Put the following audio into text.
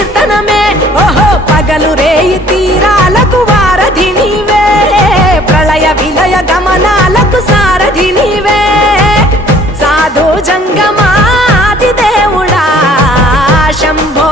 కీర్తనమే ఓహో పగలు రేయి తీరాలకు వారధి నీవే ప్రళయ విలయ గమనాలకు సారథి నీవే సాధు జంగమాది దేవుడా శంభో